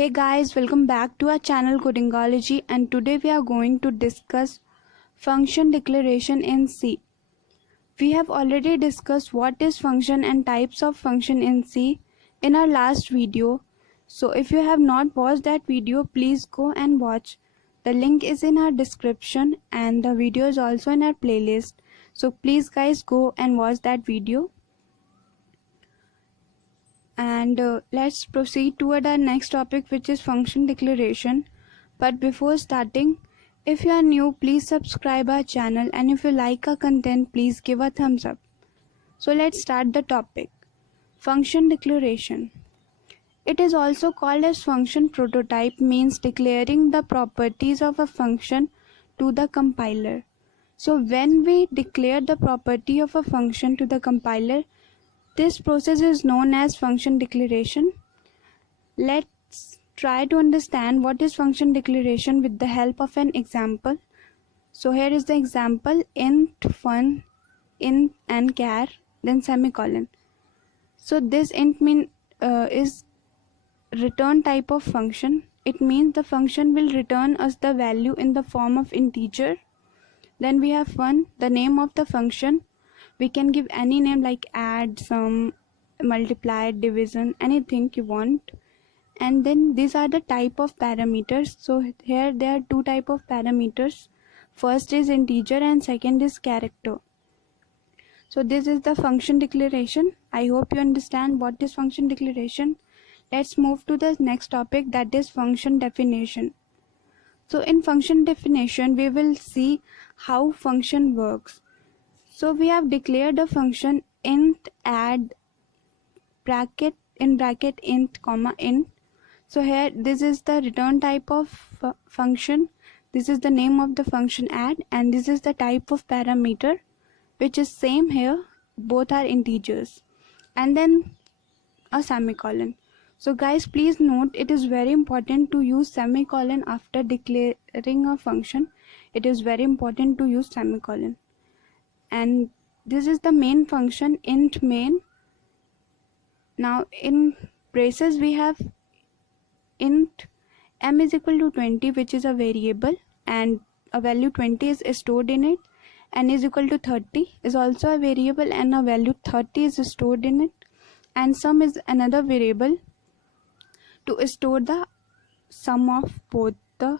Hey guys, welcome back to our channel Codingology, and today we are going to discuss function declaration in C. We have already discussed what is function and types of function in C in our last video. So if you have not watched that video, please go and watch. The link is in our description and the video is also in our playlist. So please guys go and watch that video. And let's proceed toward our next topic, which is function declaration. But before starting, if you are new, please subscribe our channel, and if you like our content, please give a thumbs up. So let's start the topic. Function declaration. It is also called as function prototype, means declaring the properties of a function to the compiler. So when we declare the property of a function to the compiler, this process is known as function declaration. Let's try to understand what is function declaration with the help of an example. So here is the example: int fun, int and char, then semicolon. So this int is return type of function. It means the function will return us the value in the form of integer. Then we have fun, the name of the function. We can give any name like add, sum, multiply, division, anything you want. And then these are the type of parameters. So here there are two type of parameters. First is integer and second is character. So this is the function declaration. I hope you understand what is function declaration. Let's move to the next topic, that is function definition. So in function definition, we will see how function works. So we have declared a function int add int comma int. So here this is the return type of function. This is the name of the function add, and this is the type of parameter, which is same here. Both are integers, and then a semicolon. So guys, please note, it is very important to use semicolon after declaring a function. It is very important to use semicolon. And this is the main function, int main. Now in braces we have int m is equal to 20, which is a variable, and a value 20 is stored in it. N is equal to 30 is also a variable, and a value 30 is stored in it. And sum is another variable to store the sum of both the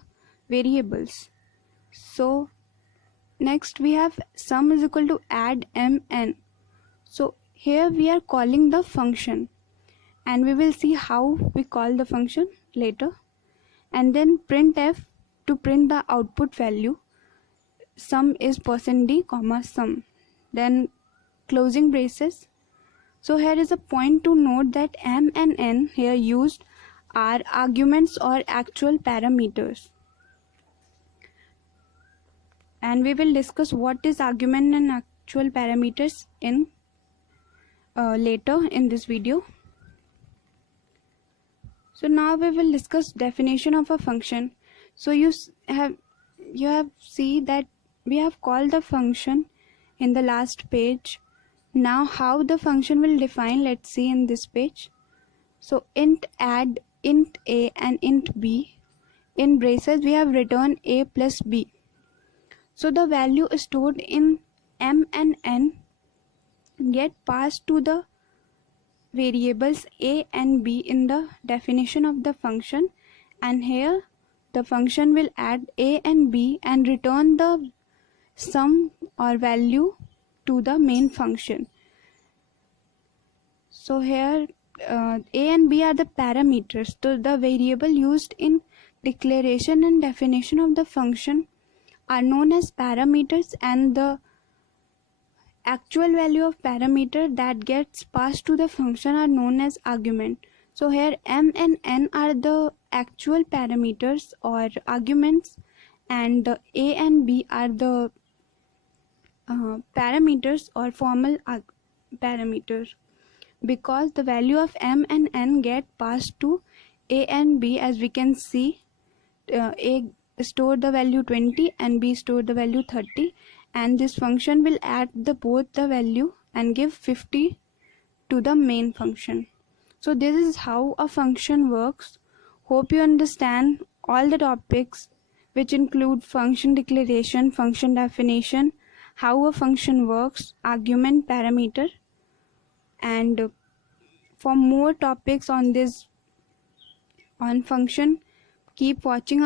variables. So next we have sum is equal to add mn. So here we are calling the function, and we will see how we call the function later. And then printf to print the output value. Sum is %d comma sum. Then closing braces. So here is a point to note that m and n here used are arguments or actual parameters. And we will discuss what is argument and actual parameters in later in this video. So now we will discuss definition of a function. So you have see that we have called the function in the last page. Now how the function will define, let's see in this page. So int add, int a and int b. In braces we have returned a plus b. So the value stored in m and n get passed to the variables a and b in the definition of the function, and here the function will add a and b and return the sum or value to the main function. So here a and b are the parameters. So the variable used in declaration and definition of the function are known as parameters, and the actual value of parameter that gets passed to the function are known as argument. So here m and n are the actual parameters or arguments, and the a and b are the parameters or formal parameters, because the value of m and n get passed to a and b. As we can see, a stored the value 20 and b stored the value 30, and this function will add both the value and give 50 to the main function. So this is how a function works. Hope you understand all the topics which include function declaration, function definition, how a function works, argument, parameter, and for more topics on this on function, keep watching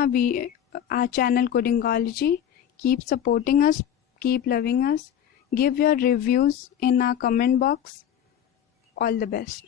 our channel Codingology. Keep supporting us, keep loving us. Give your reviews in our comment box. All the best.